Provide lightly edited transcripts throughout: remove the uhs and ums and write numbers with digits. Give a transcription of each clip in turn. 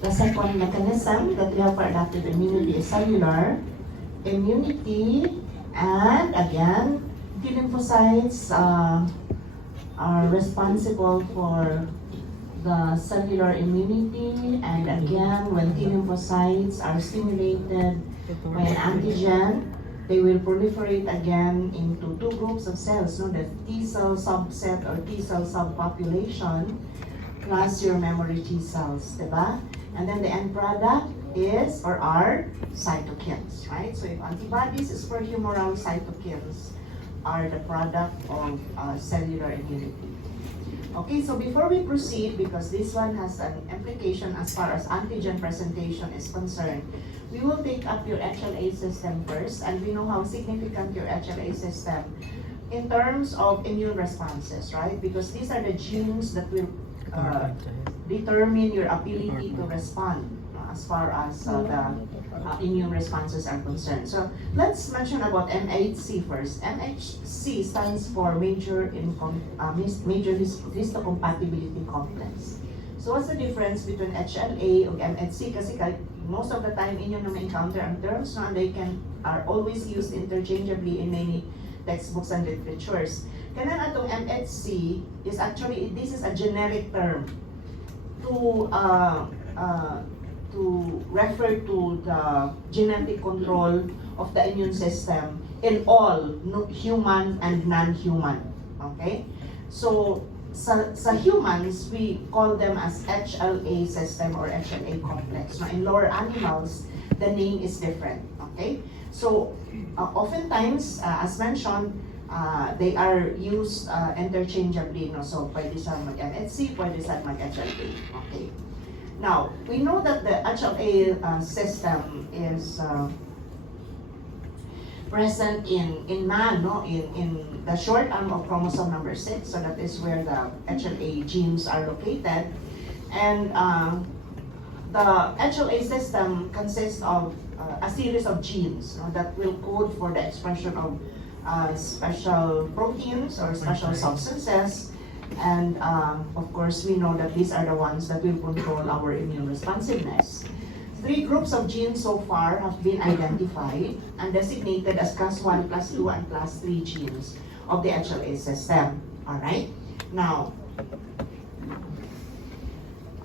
The second mechanism that we have for adaptive immunity is cellular immunity, and again, T lymphocytes are responsible for the cellular immunity, and again, when T lymphocytes are stimulated by an antigen, they will proliferate again into two groups of cells, no? The T cell subset or T cell subpopulation plus your memory T cells, diba? And then the end product is or are cytokines, right? So if antibodies is for humoral, cytokines are the product of cellular immunity. Okay, so before we proceed, because this one has an implication as far as antigen presentation is concerned, we will take up your HLA system first, and we know how significant your HLA system in terms of immune responses, right? Because these are the genes that will determine your ability to respond as far as the immune responses are concerned. So let's mention about MHC first. MHC stands for major histocompatibility complex. So what's the difference between HLA and MHC? Kasi most of the time inyo na ma-encounter ang terms, no? And they are always used interchangeably in many textbooks and literatures. Kanan atong MHC is actually, this is a generic term to refer to the genetic control of the immune system in all human and non-human. Okay? So sa humans, we call them as HLA system or HLA complex. Now, in lower animals, the name is different. Okay? So oftentimes, as mentioned, they are used interchangeably, no? So pwede sa mag-MHC, pwede sa mag-HLA. Okay. Now, we know that the HLA system is present in man, no? In the short arm of chromosome number 6, so that is where the HLA genes are located. And the HLA system consists of a series of genes, no, that will code for the expression of special proteins or special substances. And of course, we know that these are the ones that will control our immune responsiveness. 3 groups of genes so far have been identified and designated as class 1, class 2, and class 3 genes of the HLA system. Alright? Now,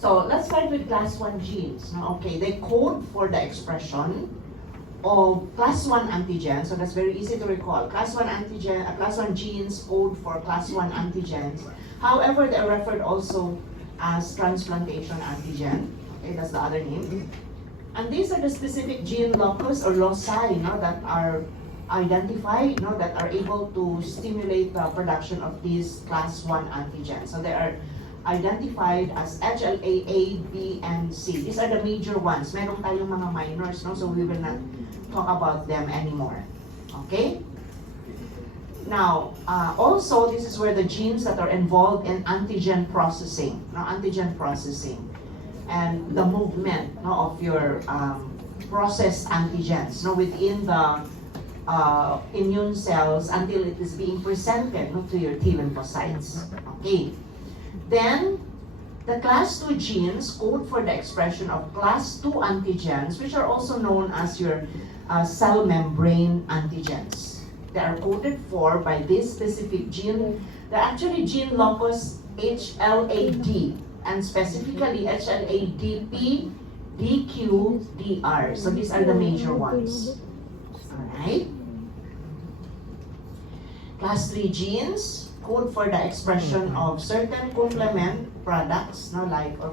so let's start with class 1 genes. Okay, they code for the expression of class 1 antigens, so that's very easy to recall. Class 1 antigen, class 1 genes code for class 1 antigens. However, they're referred also as transplantation antigen. Okay, that's the other name. And these are the specific gene locus or loci, that are identified, that are able to stimulate the production of these class 1 antigens. So they are identified as HLA A, B, and C. These are the major ones. Meron tayong mga minors, so we will not talk about them anymore. Okay? Now, also, this is where the genes that are involved in antigen processing, and the movement of your processed antigens within the immune cells until it is being presented to your T lymphocytes. Okay. Then, the class 2 genes code for the expression of class 2 antigens, which are also known as your cell membrane antigens. They are coded for by this specific gene. They're actually gene locus HLA-D, and specifically HLA-DP, DQ, DR. So these are the major ones. Alright? Class 3 genes code for the expression of certain complement products, or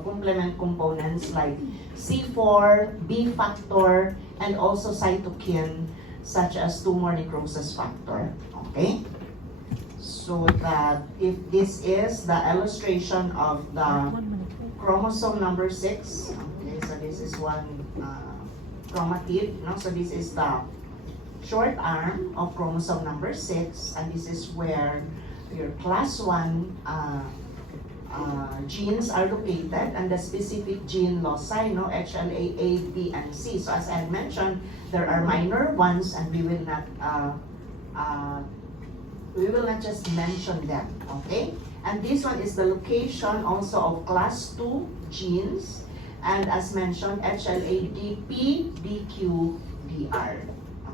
complement components like C4, B factor, and also cytokine, such as tumor necrosis factor. Okay? So that if this is the illustration of the chromosome number 6, okay, so this is one chromatid, so this is the short arm of chromosome number 6, and this is where your class 1 genes are located, and the specific gene loci, HLA A, B, and C. So as I mentioned, there are minor ones, and we will not just mention them. Okay? And this one is the location also of class 2 genes, And as mentioned, HLA-DP, DQ, DR.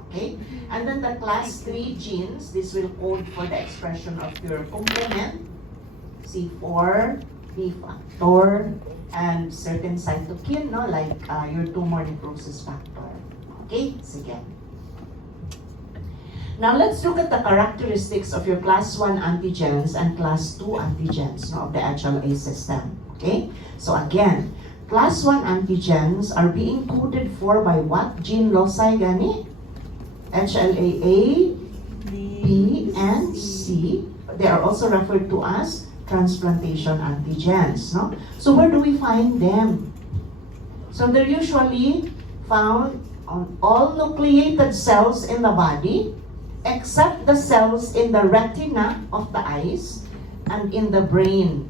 Okay? And then the class 3 genes, this will code for the expression of your component, C4, B factor, and certain cytokine, no? Like your tumor necrosis factor. Okay? Sige. Now let's look at the characteristics of your class 1 antigens and class 2 antigens, no, of the HLA system. Okay? So again, class 1 antigens are being coded for by what gene loci gani? HLA-A, B, and C. They are also referred to as transplantation antigens. No? So where do we find them? So they're usually found on all nucleated cells in the body, except the cells in the retina of the eyes and in the brain.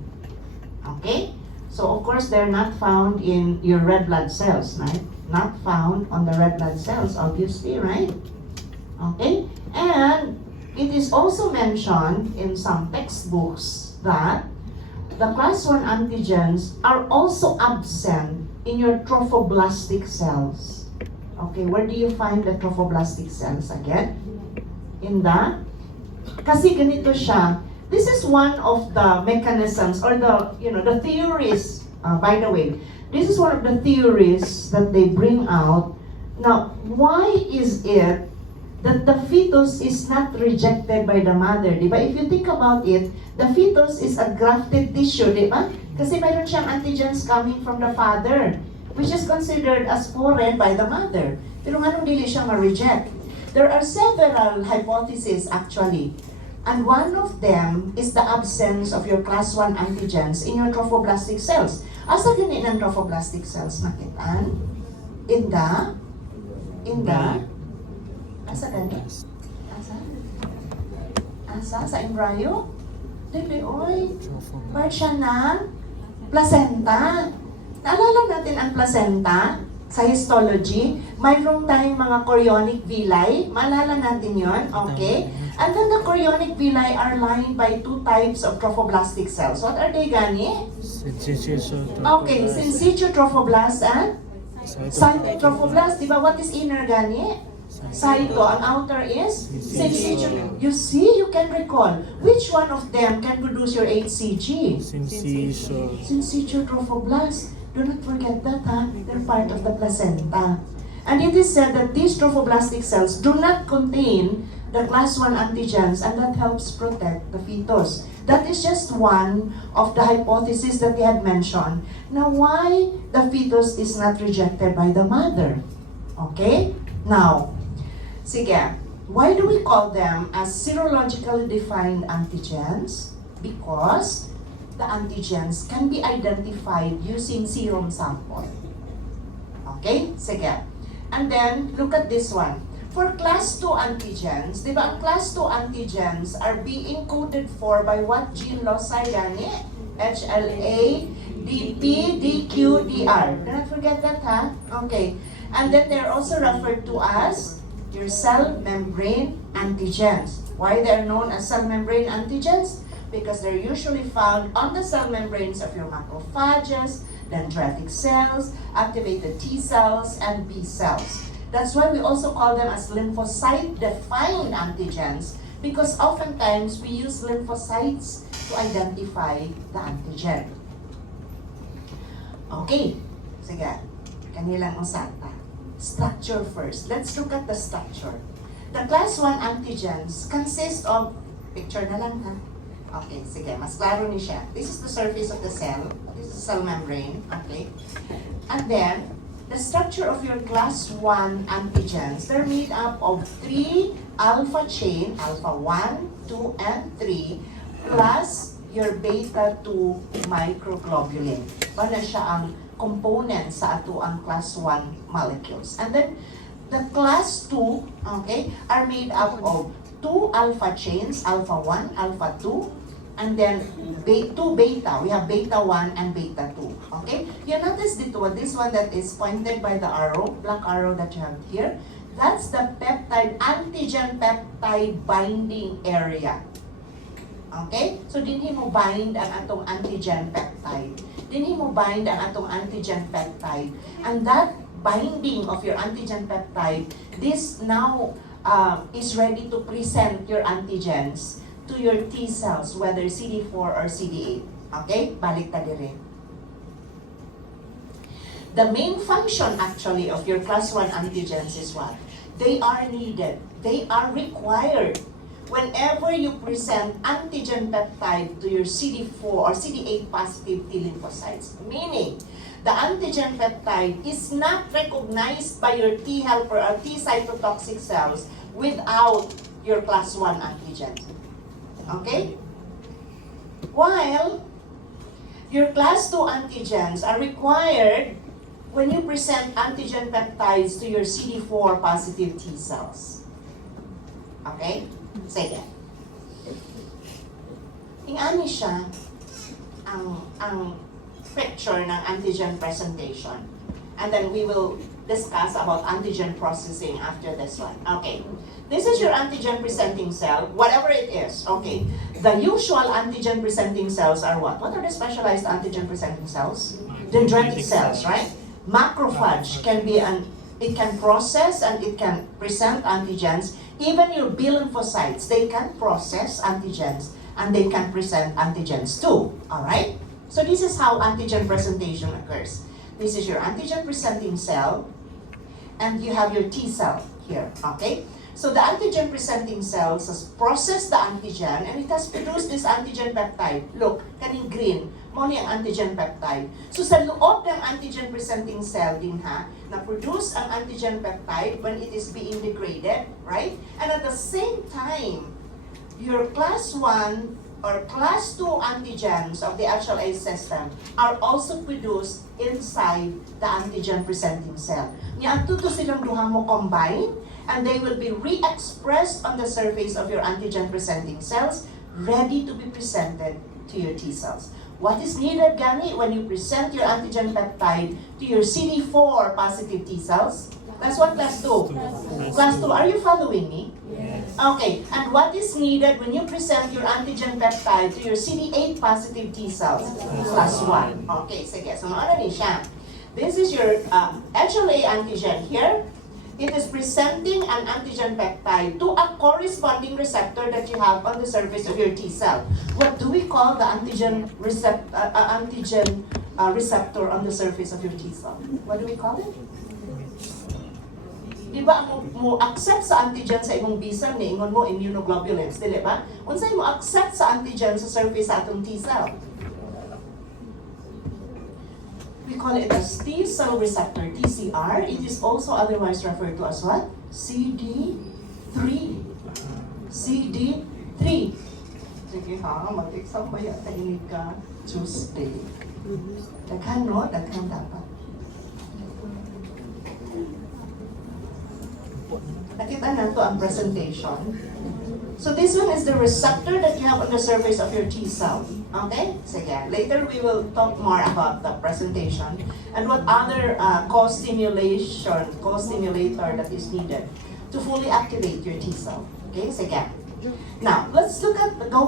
Okay? So of course, they're not found in your red blood cells, right? Not found on the red blood cells, obviously, right? Okay? And it is also mentioned in some textbooks that the class 1 antigens are also absent in your trophoblastic cells. Okay, where do you find the trophoblastic cells again? In the, kasi ganito siya, this is one of the mechanisms or the, the theories, by the way, this is one of the theories that they bring out. Now, why is it that the fetus is not rejected by the mother, di ba? If you think about it, the fetus is a grafted tissue, di ba? Kasi mayroon siyang antigens coming from the father, which is considered as foreign by the mother. Pero nga nung dili siya ma-reject. There are several hypotheses actually. And one of them is the absence of your class 1 antigens in your trophoblastic cells. Asa gani ng trophoblastic cells makitaan? In the, asa gani? Asa? Sa embryo? Dili, oy. Part siya ng placenta. Naalala natin ang placenta? Sa histology, mayroong tayong mga chorionic villi. Maalala natin yon, okay? And then the chorionic villi are lined by two types of trophoblastic cells. What are they, gani? Okay, syncytial trophoblast and cytotrophoblast. Diba, what is inner, gani? Cyto. Ang outer is syncytial. You see, you can recall. Which one of them can produce your HCG? Syncytial trophoblast. Do not forget that, ha? They're part of the placenta. And it is said that these trophoblastic cells do not contain the class 1 antigens, and that helps protect the fetus. That is just one of the hypotheses that we had mentioned. Now, why the fetus is not rejected by the mother? Okay? Now, sige, why do we call them as serologically defined antigens? Because the antigens can be identified using serum sample. Okay? Sige. And then, look at this one. For class 2 antigens, di ba ang class 2 antigens are being coded for by what gene loci gani? HLA, DP, DQ, DR. Do not forget that, ha? Okay. And then they're also referred to as your cell membrane antigens. Why they're known as cell membrane antigens? Because they're usually found on the cell membranes of your macrophages, dendritic cells, activated T cells, and B cells. That's why we also call them as lymphocyte-defined antigens, because oftentimes we use lymphocytes to identify the antigen. Okay, sige, kanilang usata. Structure first. Let's look at the structure. The class 1 antigens consist of, picture na lang, ha? Okay, sige, mas klaro ni siya. This is the surface of the cell. This is the cell membrane, okay? And then, the structure of your class 1 antigens, they're made up of 3 alpha chain, alpha 1, 2, and 3, plus your beta 2 microglobulin. Bala siya ang component sa ato ang class 1 molecules. And then, the class 2, okay, are made up of 2 alpha chains, alpha 1, alpha 2, and then 2 beta. We have beta 1 and beta 2. Okay? You notice this one that is pointed by the arrow, black arrow that you have here. That's the peptide, antigen peptide binding area. Okay? So, dinhi mo bind ang atong antigen peptide. Dinhi mo bind ang atong antigen peptide. And that binding of your antigen peptide, this now is ready to present your antigens to your T cells, whether CD4 or CD8. Okay? Balik ta dire. The main function actually of your class 1 antigens is what? They are needed. They are required whenever you present antigen peptide to your CD4 or CD8 positive T lymphocytes. Meaning, the antigen peptide is not recognized by your T helper or T cytotoxic cells without your class 1 antigen. Okay? While your class 2 antigens are required when you present antigen peptides to your CD4 positive T cells. Okay? Sige. Ingani siya ang picture ng antigen presentation. And then we will discuss about antigen processing after this one. Okay. This is your antigen presenting cell, whatever it is. Okay. The usual antigen presenting cells are what? What are the specialized antigen presenting cells? Dendritic cells, right? Macrophage can be it can process and it can present antigens. Even your B lymphocytes, they can process antigens and they can present antigens too. Alright? So this is how antigen presentation occurs. This is your antigen presenting cell and you have your T cell here. Okay? So the antigen presenting cells has processed the antigen and it has produced this antigen peptide. Look, kaning green, mo ni ang antigen peptide. So sa loob ng antigen presenting cell din na-produce ang antigen peptide when it is being degraded, right? And at the same time, your class 1 or class 2 antigens of the HLA system are also produced inside the antigen presenting cell. Niya tuto silang duha mo combine and they will be re-expressed on the surface of your antigen presenting cells ready to be presented to your T cells. What is needed, Gani, when you present your antigen peptide to your CD4 positive T cells? Class 1, class 2? Class 2, are you following me? Yes. Okay, and what is needed when you present your antigen peptide to your CD8 positive T cells? Class 1. Okay, sige. So, ano ni siya? This is your HLA antigen here. It is presenting an antigen peptide to a corresponding receptor that you have on the surface of your T cell. What do we call the antigen receptor on the surface of your T cell? What do we call it? Di ba mo accept sa antigen sa imong bisan ni ingon mo immunoglobulins, dili ba? Unsay mo accept sa antigen sa surface sa atong T cell? We call it as T cell receptor, TCR. It is also otherwise referred to as what? CD3. CD3. Sige ha, mag-exam ba yan? Tainid ka Tuesday. Daghan no? Daghan dapat. Nakita na ito ang presentation. So this one is the receptor that you have on the surface of your T cell. Okay? Sige. Later we will talk more about the presentation and what other co-stimulator that is needed to fully activate your T cell. Okay? Sige. Now, let's go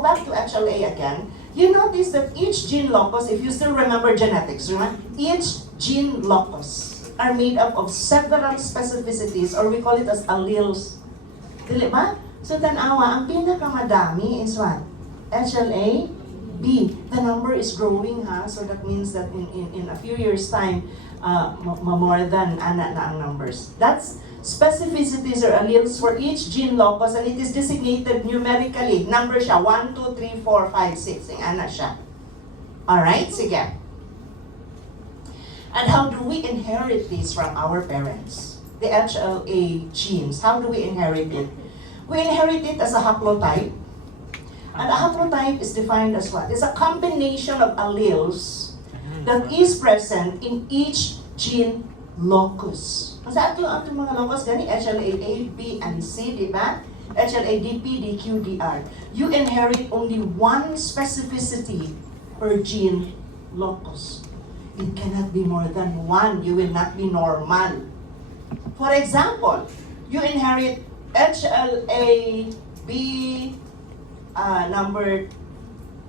back to HLA again. You notice that each gene locus, if you still remember genetics, remember? Each gene locus are made up of several specificities or we call it as alleles. Dili ba? So tanawa, ang pinakamadami is what? HLA B. The number is growing so that means that in a few years time, more than ana na ang numbers. That's specificities or alleles for each gene locus and it is designated numerically. Number siya, 1, 2, 3, 4, 5, 6. Ang ana siya. Alright, sige. And how do we inherit these from our parents? The HLA genes, how do we inherit it? We inherit it as a haplotype. And a haplotype is defined as what? It's a combination of alleles that is present in each gene locus. Kasi ato mga locus gani, HLA-A, B, and C, di ba? HLA-DP, DQ, DR. You inherit only one specificity per gene locus. It cannot be more than one. You will not be normal. For example, you inherit HLA-B number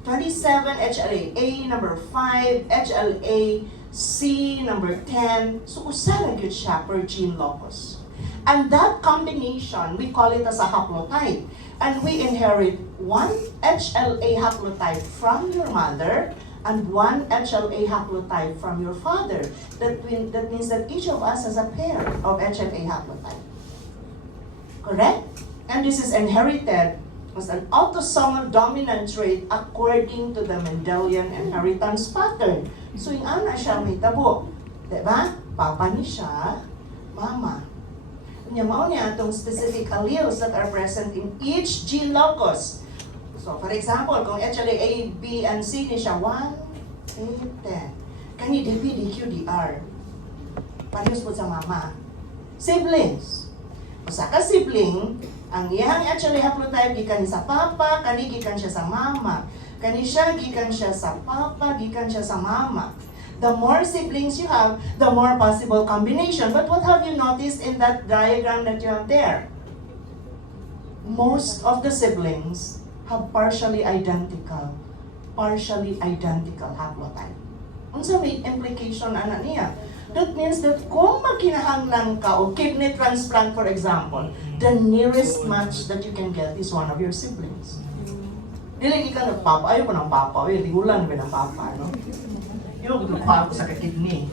27 HLA-A, number 5, HLA-C, number 10. So, usaran yun siya per gene locus. And that combination, we call it as a haplotype. And we inherit one HLA haplotype from your mother and one HLA haplotype from your father. That means that each of us has a pair of HLA haplotype. Correct? And this is inherited as an autosomal dominant trait according to the Mendelian inheritance pattern. So, yung ana siya may tabo. Diba? Papa ni siya, mama. Mao niya itong specific alleles that are present in each gene locus. So, for example, kung HLA A, B, and C ni siya, 1, 8, 10. Kani DP, DQ, DR. Parehas po sa mama. Siblings. Usa ka sibling, ang iyang HLA haplotype gikan sa papa, kani gikan siya sa mama. Kani siya gikan siya sa papa, gikan siya sa mama. The more siblings you have, the more possible combination. But what have you noticed in that diagram that you have there? Most of the siblings have partially identical haplotype. Unsa may implication ana niya? That means that kung magkinahanglan ka o kidney transplant, for example, the nearest match that you can get is one of your siblings. Dili ka nagpapa, ayaw ko ng papa, ligulan ba ng papa, no? Yung pa ako sa kidney.